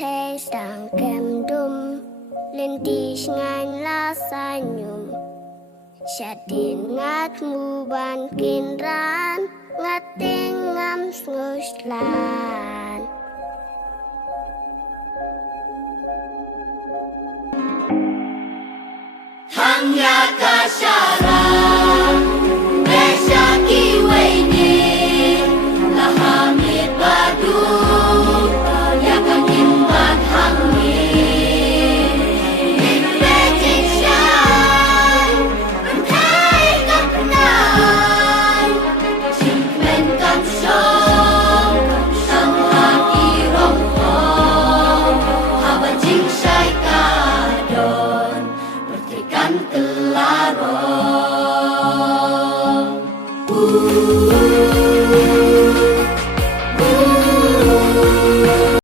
the sang kem dum lên đi ngang lá sai nhum chặt tiền ngát mu ban kin ran ngát tiếng ngắm ngơ lan